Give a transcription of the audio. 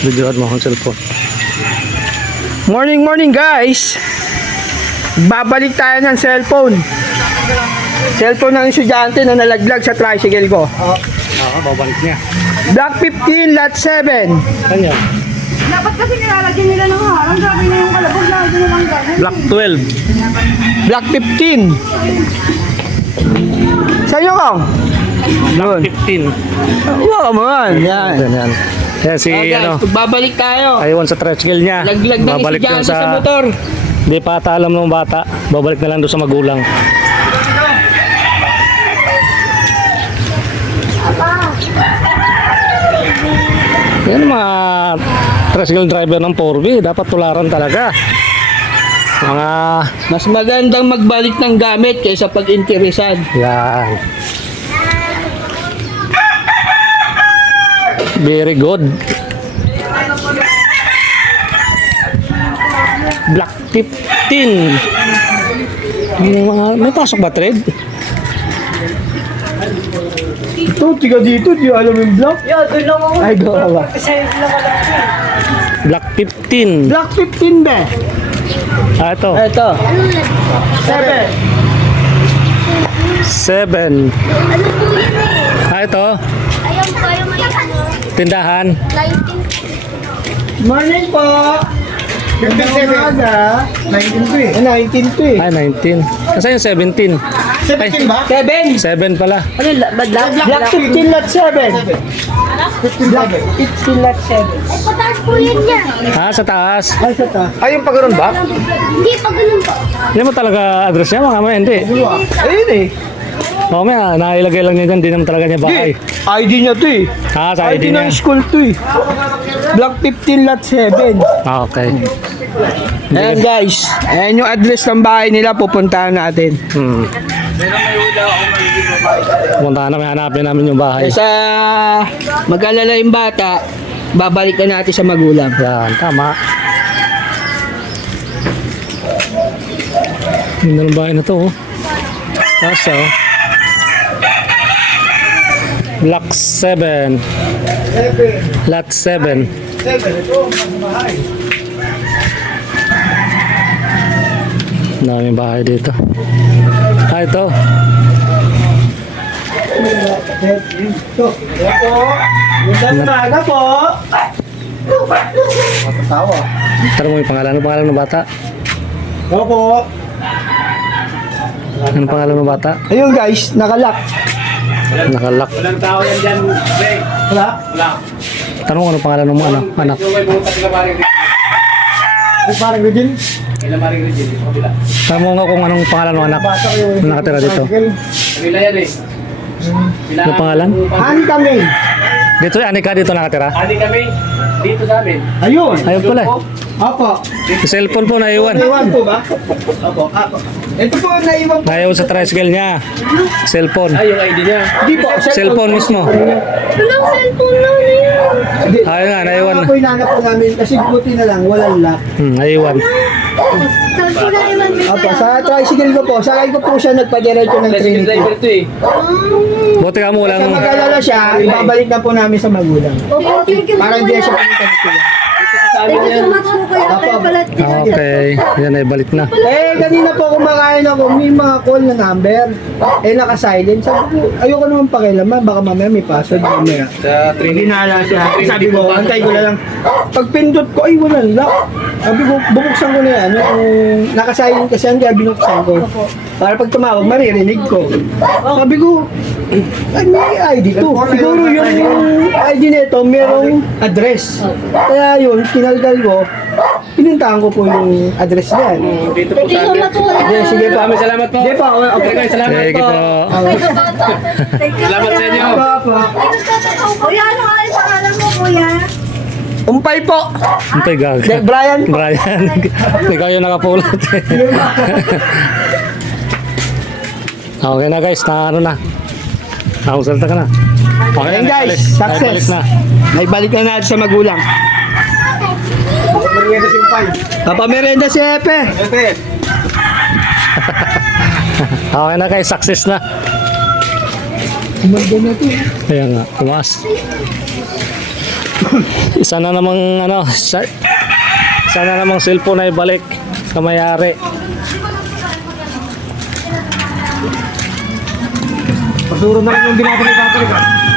Videoan mo ang cellphone. Morning guys. Babalik tayo ng cellphone. Cellphone ng estudyante na nalaglag sa tricycle ko. Oo, babalik niya. Block 15, lot 7. Kanya? Dapat kasi nilalagyan nila ng harang. Sabi na yung kalabog, lagyan nila ng gano'n. Block 12. Block 15. Sa inyo kang? Block 15. Wow man. Yan. Yan. Yan si Guys, babalik tayo. Ayawan sa tricycle niya. Laglag ng Babalik estudyante dun sa motor. Hindi pa ata alam ng bata. Babalik na lang doon sa magulang. Yan mga tricycle driver ng 4B. Dapat tularan talaga. Mga Mas magandang magbalik ng gamit kaysa pag-interesan. yan. Very good. Black 15. May pasok ba trade? Ito, tiga dito, di alam yung block. Yo, doon lang ako. Ay, doon ka ba? Kasi lang ako lang. Black 15. Block 15 be. Ito. Ito. 7. 7. Ano po yun eh? Ito. Ayaw po, ayaw may ano. Tindahan. 19. Morning po. 15 umaga. 19 to eh. 19 to eh. 19. Kasi yung 17. 17 ba? 7. 7 pala. Ano, Block 15 lot 7. Block 15 lot 7. Ay, pataas po yun niya. Sa taas. Ay, sa ta. Ay, yung pagkaroon ba? Hindi, pag ganun po. Hindi mo talaga address niya, mga may hindi. Ayun eh. Mamaya, nailagay lang niya dyan, di naman talaga niya bahay. ID niya to eh. Sa ID ID niya. ng school to eh. Block 15 lot 7. Okay. Ayan guys. Ayan yung address ng bahay nila. Pupuntahan natin. Punta namin, hanapin namin yung bahay. Sa mag-alala yung bata, babalik na natin sa magulang. Yan, tama. Ganda ng bahay na to, oh. Kaso, Block 7. Lot 7. Daming bahay dito. Ito. Gandang umaga po. Tara mo yung pangalan ng bata. Opo. Anong pangalan ng bata? Ayun guys, nakalock. Nakalock. Walang tao yan dyan, Greg. Wala? Wala. Tanong mo anong pangalan ng anak. Yung may butas sila maring Parang Regine. Kailan maring Regine, yung kabila. Tanong mo nga kung anong pangalan ng anak. Bata ko yung Nakatira dito. Kabila yan eh. Bila, Ano pangalan? Han kami. Dito, Anika dito nakatira. Ani kami, dito sa amin. Ayun. Ayun pala. Opo. Yung cellphone po naiwan. Naiwan po ba? Opo. Opo. Ito po, naiwan po. Naiwan sa tricycle niya. Cellphone. Ay, yung ID niya. Hindi po. Cellphone mismo. Walang cellphone na na yun. Hindi. Ayun nga, naiwan Kaya na. po inanap po namin kasi buti na lang, walang lock. Naiwan. Cellphone na naman. Opo, sa tricycle ko po. Sakay ko po siya nagpadiretso ng Tricycle Trinity. driver to eh. Buti ka mo Sa walang... mag-alala siya, ibabalik na po namin sa magulang. Opo, thank you. Para hindi na siya pumunta ng kuya. Thank you so much po kayo. Kayo pala. Okay. Yan, ay balik na. Eh, kanina po kumakain ako, may mga call na number. Eh, naka-silent. Sabi ko, ayoko naman pakialaman. Baka mamaya may password mamaya. Sa Hindi naalala siya. Sabi ko, antay ko na lang. Pag pindot ko, ay wala lock. Sabi ko, bubuksan ko na yan. Naka-silent kasi yan, kaya binuksan ko. Para pag tumawag, maririnig ko. Sabi ko, ay, may ID to. Siguro yung ID nito, merong address. Kaya yun, kinalgal ko. Pinuntahan ko po yung address niya. dito po Thank you sa so amin. much po. Sige, sige po. Maraming salamat po. Sige po. Okay. Okay, salamat Sige po. po. Thank you. Salamat sa inyo. Kuya, ano nga yung pangalan mo, kuya? Umpay po. Antay gag. Brian. Brian. Ikaw yung nakapulot. Okay na guys, na ano na. Nakasalta ka na. Okay Ayan na, guys, naibalik. success. Naibalik na. May balik na natin sa magulang. Papamerenda si Epe. Okay na guys, success na. Umanda na to. Kaya nga, tumaas. Isa na namang isa na namang cellphone na ibalik sa may-ari. Pasuro na lang yung binabalik.